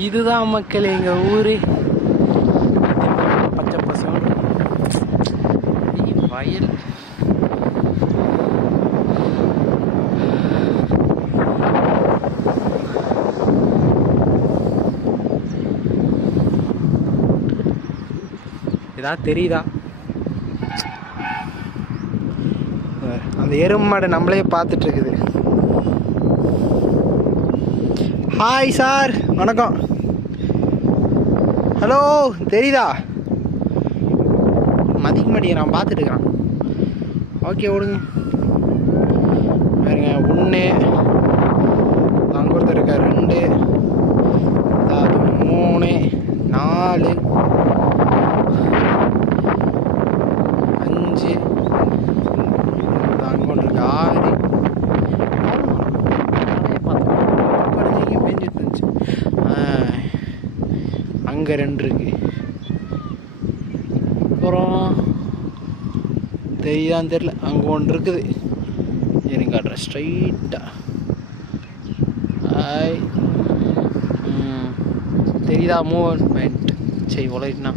இதுதான் மக்கள் எங்கள் ஊர். பச்சை பசங்க வயல். இதான் தெரியுதா அந்த எருமை மாடு நம்மளே பார்த்துட்டு இருக்குது. ஹாய் சார், வணக்கம். ஹலோ, தெரியுதா? மதிக்க மாட்டேங்க, நான் பார்த்துட்டு இருக்கிறேன். ஓகே விடுங்க. பாருங்க, 1 அங்கே ஒருத்தர் இருக்கா, 2 3 4 5 அங்கே ஒன்று இருக்கு 6 பேஞ்சிட்டு இருந்துச்சு. அங்கே 2 இருக்கு. அப்புறம் தெரியான்னு தெரில, அங்கே ஒன்று இருக்குது. எனக்கு காட்டுறேன் ஸ்ட்ரைட்டாக. தெரியுதா? மூவ்மெண்ட் சரி உலகிட்டா